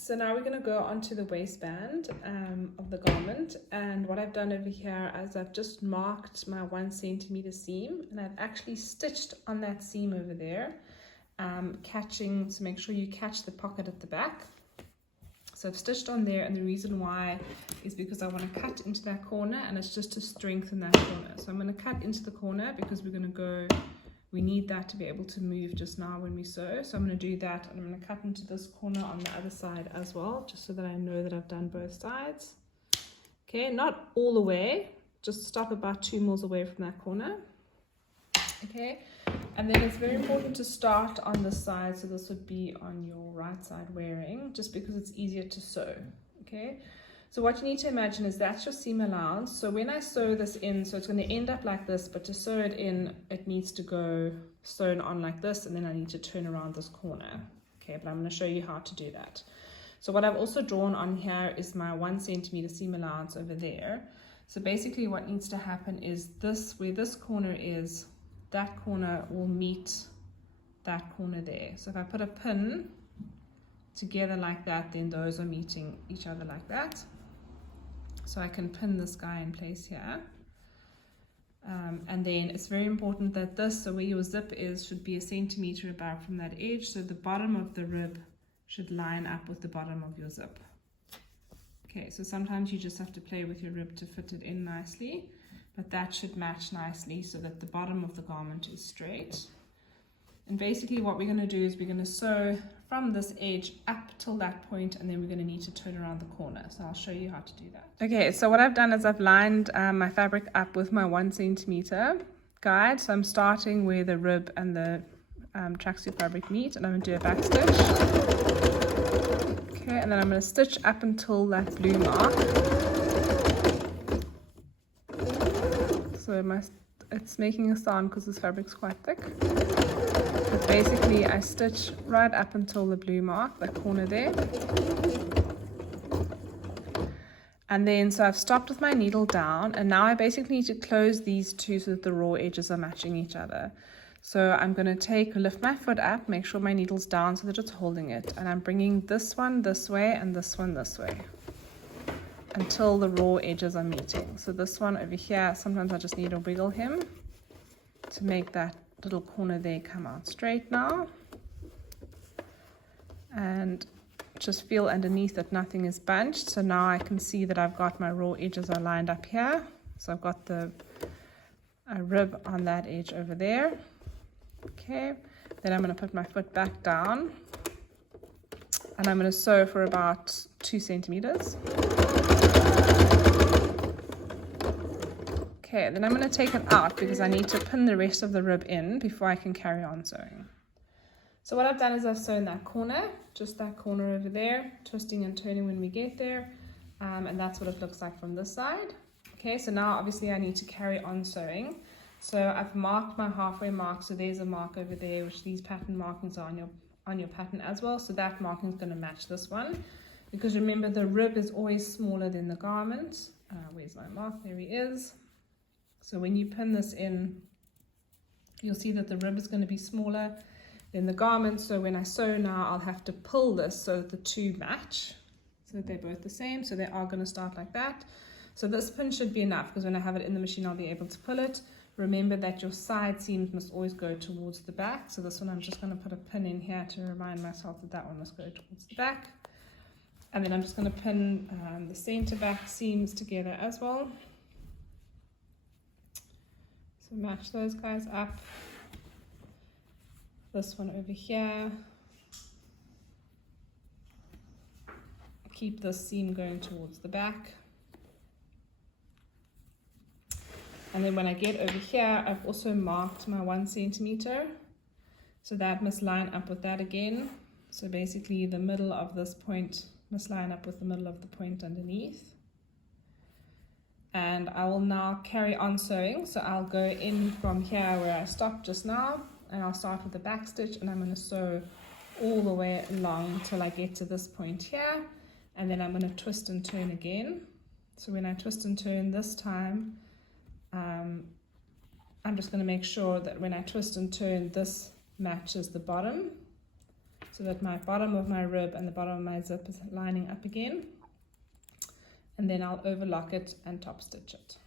so now we're going to go onto the waistband of the garment, and what I've done over here is I've just marked my 1 centimeter seam, and I've actually stitched on that seam over there, catching, so make sure you catch the pocket at the back. So I've stitched on there, and the reason why is because I want to cut into that corner, and it's just to strengthen that corner. So I'm going to cut into the corner because we're going to go, we need that to be able to move just now when we sew. So I'm going to do that, and I'm going to cut into this corner on the other side as well, just so that I know that I've done both sides. Okay, not all the way, just stop about 2 mils away from that corner. Okay, and then it's very important to start on this side, so this would be on your right side wearing, just because it's easier to sew. Okay, so what you need to imagine is that's your seam allowance. So when I sew this in, so it's going to end up like this, but to sew it in, it needs to go sewn on like this, and then I need to turn around this corner. Okay, but I'm going to show you how to do that. So what I've also drawn on here is my 1 centimeter seam allowance over there. So basically what needs to happen is this, where this corner is, that corner will meet that corner there. So if I put a pin together like that, then those are meeting each other like that. So I can pin this guy in place here. And then it's very important that this, so where your zip is, should be 1 centimeter above from that edge. So the bottom of the rib should line up with the bottom of your zip. Okay, so sometimes you just have to play with your rib to fit it in nicely, but that should match nicely so that the bottom of the garment is straight. And basically what we're going to do is we're going to sew from this edge up till that point, and then we're going to need to turn around the corner. So I'll show you how to do that. Okay, so what I've done is I've lined my fabric up with my 1 centimeter guide. So I'm starting where the rib and the tracksuit fabric meet, and I'm going to do a back stitch. Okay, and then I'm going to stitch up until that blue mark. So it's making a sound because this fabric's quite thick. But basically I stitch right up until the blue mark, that corner there. And then so I've stopped with my needle down, and now I basically need to close these two so that the raw edges are matching each other. So I'm going to lift my foot up, make sure my needle's down so that it's holding it, and I'm bringing this one this way and this one this way until the raw edges are meeting. So this one over here, sometimes I just need to wiggle him to make that little corner there come out straight now. And just feel underneath that nothing is bunched. So now I can see that I've got my raw edges are lined up here. So I've got the rib on that edge over there. Okay, then I'm going to put my foot back down, and I'm going to sew for about 2 centimeters. Okay, then I'm going to take it out because I need to pin the rest of the rib in before I can carry on sewing. So what I've done is I've sewn that corner, just that corner over there, twisting and turning when we get there, and that's what it looks like from this side. Okay, so now obviously I need to carry on sewing. So I've marked my halfway mark, so there's a mark over there, which these pattern markings are on your pattern as well. So that marking is going to match this one, because remember the rib is always smaller than the garment. Where's my mark? There he is. So when you pin this in, you'll see that the rib is going to be smaller than the garment. So when I sew now, I'll have to pull this so that the two match, so that they're both the same. So they are going to start like that. So this pin should be enough, because when I have it in the machine, I'll be able to pull it. Remember that your side seams must always go towards the back. So this one, I'm just going to put a pin in here to remind myself that that one must go towards the back. And then I'm just going to pin the center back seams together as well. So match those guys up. This one over here. Keep this seam going towards the back. And then when I get over here, I've also marked my 1 centimeter. So that must line up with that again. So basically the middle of this point must line up with the middle of the point underneath. And I will now carry on sewing. So I'll go in from here where I stopped just now, and I'll start with the back stitch, and I'm going to sew all the way along till I get to this point here, and then I'm going to twist and turn again. So when I twist and turn this time, I'm just going to make sure that when I twist and turn, this matches the bottom. so that my bottom of my rib and the bottom of my zip is lining up again. And then I'll overlock it and top stitch it.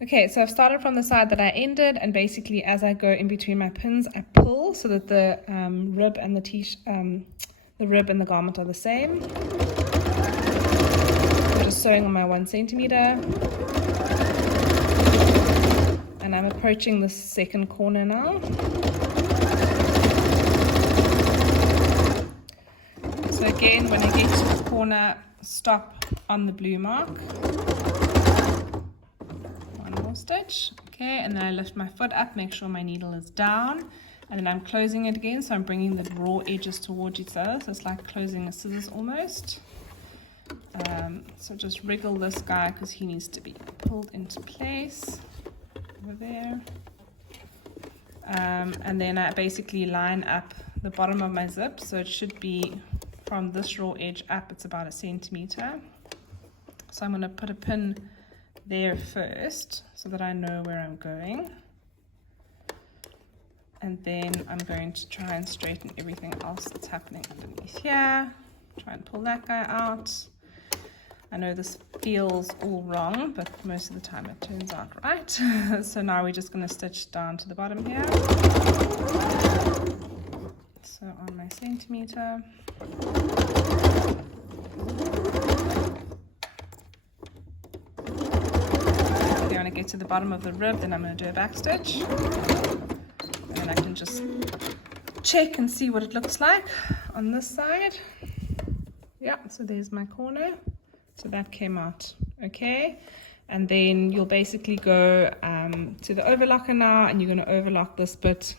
Okay, so I've started from the side that I ended, and basically as I go in between my pins, I pull so that the rib and the rib and the garment are the same. I'm just sewing on my 1 centimeter, and I'm approaching the second corner now. So again, when I get to the corner, stop on the blue mark. One more stitch. Okay, and then I lift my foot up, make sure my needle is down, and then I'm closing it again, so I'm bringing the raw edges towards each other, so it's like closing a scissors almost. So just wriggle this guy because he needs to be pulled into place over there. And then I basically line up the bottom of my zip, so it should be from this raw edge up, it's about 1 centimeter. So I'm going to put a pin there first so that I know where I'm going, and then I'm going to try and straighten everything else that's happening underneath here. Try and pull that guy out. I know this feels all wrong, but most of the time it turns out right. So now we're just going to stitch down to the bottom here. So on my centimeter. When I get to the bottom of the rib, then I'm going to do a back stitch, and then I can just check and see what it looks like on this side. Yeah, so there's my corner, so that came out okay. And then you'll basically go to the overlocker now, and you're going to overlock this bit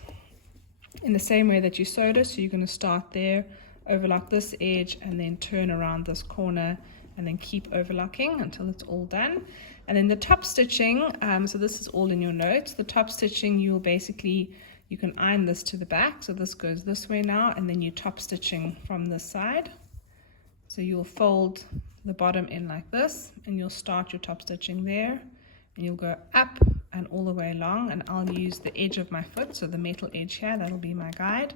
in the same way that you sewed it. So you're going to start there, overlock this edge, and then turn around this corner, and then keep overlocking until it's all done. And then the top stitching, so this is all in your notes. The top stitching, you can iron this to the back. So this goes this way now, and then you're top stitching from this side. So you'll fold the bottom in like this, and you'll start your top stitching there, and you'll go up and all the way along, and I'll use the edge of my foot, so the metal edge here, that'll be my guide.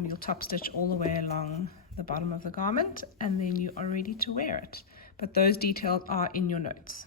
You'll top stitch all the way along the bottom of the garment, and then you are ready to wear it. But those details are in your notes.